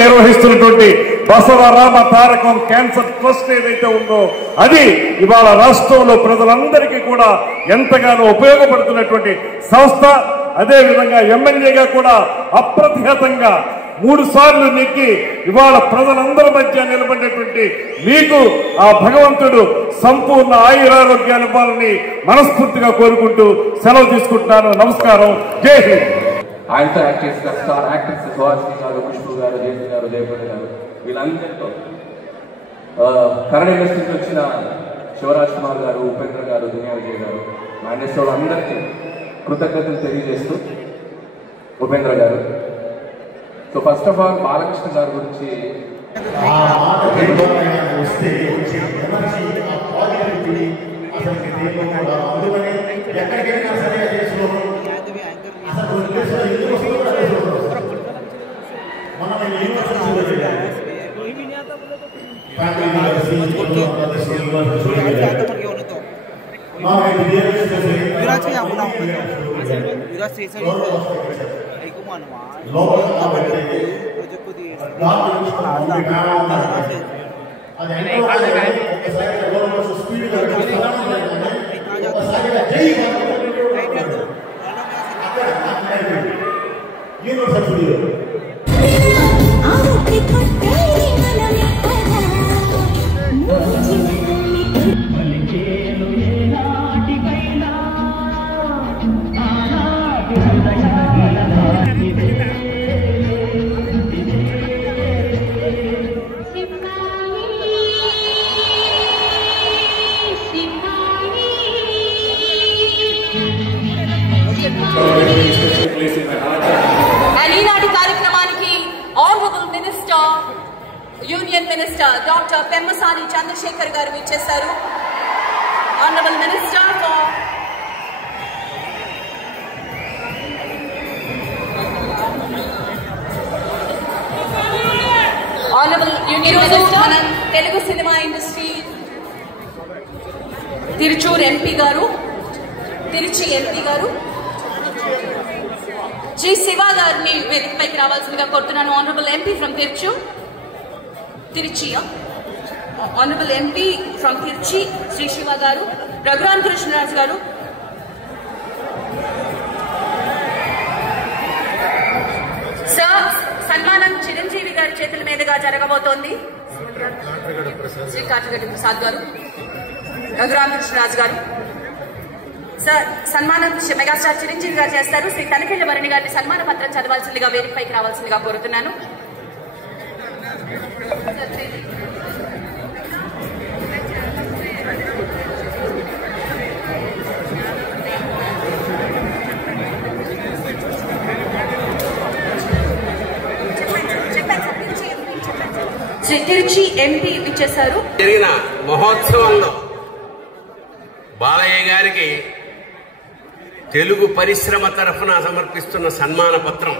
నిర్వహిస్తున్నటువంటి బసవరామ Tarakam cancer trust ఏదైతే ఉందో అది ఇవాళ రాష్ట్రంలో ప్రజలందరికీ కూడా ఎంతగానో ఉపయోగపడుతున్నటువంటి సంస్థ. అదే విధంగా ఎమ్మెల్యేగా కూడా అప్రతిహతంగా 3 సార్లు నెక్కి ఇవాళ ప్రజలందరి మధ్య నిలబడినటువంటి మీకు ఆ భగవంతుడు సంపూర్ణ ఆయురారోగ్యాలు ఇవ్వాలని మనస్ఫూర్తిగా కోరుకుంటూ సెలవు తీసుకుంటున్నాను. నమస్కారం. జై హింద్. ఆయనతో యాక్ట్ చేసిన స్టార్ యాక్టర్స్ సుహాసిని గారు, ఖుష్బు గారు, జయంతి గారు, జయపతి గారు, వీళ్ళందరితో కన్నడ ఇండస్ట్రీకి వచ్చిన శివరాజ్ కుమార్ గారు, ఉపేంద్ర గారు, దునియా విజయ్ గారు, మా ఇండస్ట్రీలో అందరికీ కృతజ్ఞతలు తెలియజేస్తూ ఉపేంద్ర గారు. So first of all Balakrishna గారి గురించి union minister doctor Pemmasani Chandrashekar గారు విచ్చేశారు. Honourable minister for honourable union minister మన Telugu cinema industry Thrissur MP గారు, తిరుచి ఎంపీ గారు శ్రీ శివ గారిని వేదికపైకి రావాల్సిందిగా కోరుతున్నాను. Honourable MP from Thrissur Tiruchi, Honorable MP from Tiruchi, Sri Shiva Garu, Raghuram Krishnaraj Garu, Sir, Sanmanam Chiranjeevi Garu Chetuల మీదుగా జరగబోతోంది. Sri Katrigadi Prasad Garu, Raghuram Krishnaraj Garu. Sir, Sanmanam Megastar Chiranjeevi Garu చేస్తారు. Sri Tanakella Varini గారిని సన్మాన పత్రం చదవాల్సిందిగా వేదికపైకి రావాల్సిందిగా కోరుతున్నాను. Shri Trichy MP విచ్చేశారు. జరిగిన మహోత్సవంలో బాలయ్య గారికి తెలుగు పరిశ్రమ తరఫున సమర్పిస్తున్న సన్మాన పత్రం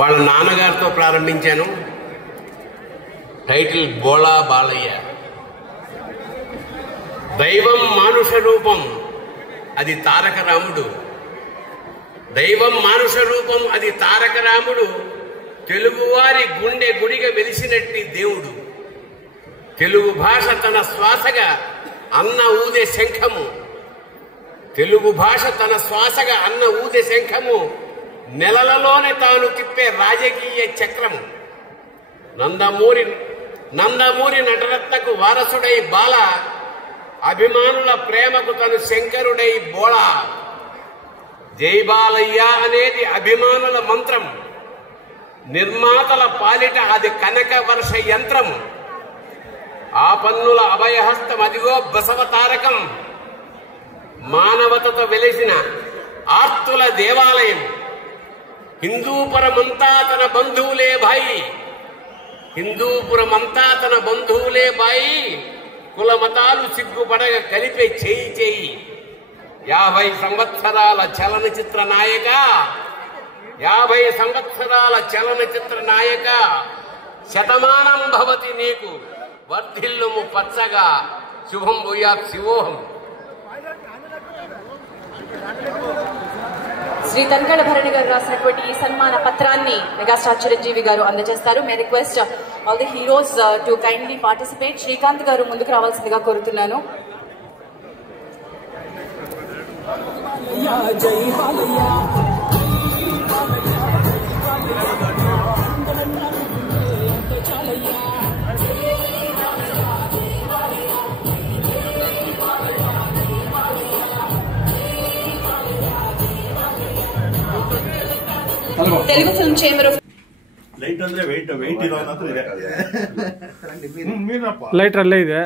వాళ్ళ నాన్నగారితో ప్రారంభించాను. టైటిల్ బోళా బాలయ్య. దైవం మానుష రూపం అది తారక రాముడు. దైవం మానుష రూపం అది తారక రాముడు. తెలుగువారి గుండె గుడిగా వెలిసినట్టి దేవుడు. తెలుగు భాష తన శ్వాసగా అన్న ఊదే శంఖము. తెలుగు భాష తన శ్వాసగా అన్న ఊదే శంఖము. నెలలలోనే తాను తిప్పే రాజకీయ చక్రము. నందమూరి నటరత్నకు వారసుడై బాల. అభిమానుల ప్రేమకు తను శంకరుడై బోళ. జై బాలయ్య అనేది అభిమానుల మంత్రం. నిర్మాతల పాలిట అది కనక వర్ష యంత్రం. ఆ పన్నుల అభయహస్తం అదిగో బసవ తారకం. మానవతతో వెలిసిన ఆర్తుల దేవాలయం. హిందూపురమంతా తన బంధువులే బాయి. హిందూపురమంతా తన బంధువులే బాయి. కుల మతాలు సిగ్గుపడగ కలిపే చేయి చేయి. 50 సంవత్సరాల చలనచిత్ర నాయక. 50 సంవత్సరాల చలనచిత్ర నాయక. శతమానం భవతి నీకు వర్ధిల్లుము పచ్చగా. శుభం భూయాత్ శివోహం. శ్రీ తనకళ్ళ భరణి గారు రాసినటువంటి ఈ సన్మాన పత్రాన్ని మెగాస్టార్ చిరంజీవి గారు అందజేస్తారు. May request all the heroes to kindly participate. Srikanth గారు ముందుకు రావాల్సిందిగా కోరుతున్నాను. Telugu film chamber of light ಅಂದ್ರೆ ವೆಯ್ಟ್ ಇರೋ ಅನ್ನೋದು ಇದೆ. ಲೈಟರ್ ಅಲ್ಲೇ ಇದೆ,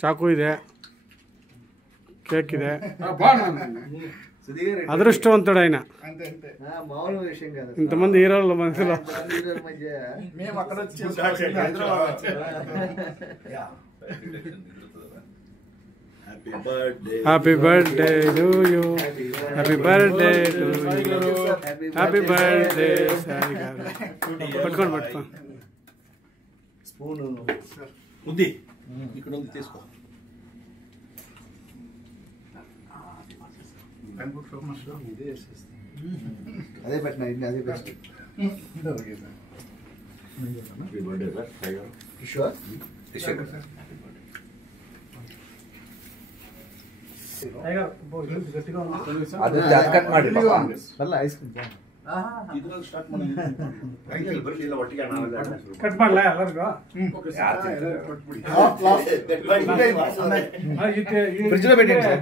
ಚಾಕು ಇದೆ, ಕೇಕ್ ಇದೆ. అదృష్టవంతుడు ఆయన. ఇంతమంది హీరోల మధ్యలో happy birthday to you, happy birthday to you, happy birthday Sai గారు. పట్టుకోండి స్పూన్ ఉంది ఇక్కడ ఉంది, తీసుకో. అదే పెట్టిన అదే బెస్ట్. ಅದು ಕಟ್ ಮಾಡಿ ಅಲ್ಲ ಐಸ್ ಕ್ರೀಮ್ ಇದ್ರಲ್ಲಿ ಸ್ಟಾರ್ಟ್ ಮಾಡಿ ಬರಲಿಲ್ಲ ಒಟ್ಟಿಗೆ ಕಟ್ ಮಾಡಲ್ಲ ಎಲ್ಲರಿಗೂ. ಫ್ರಿಡ್ಜ್ లో పెట్టండి.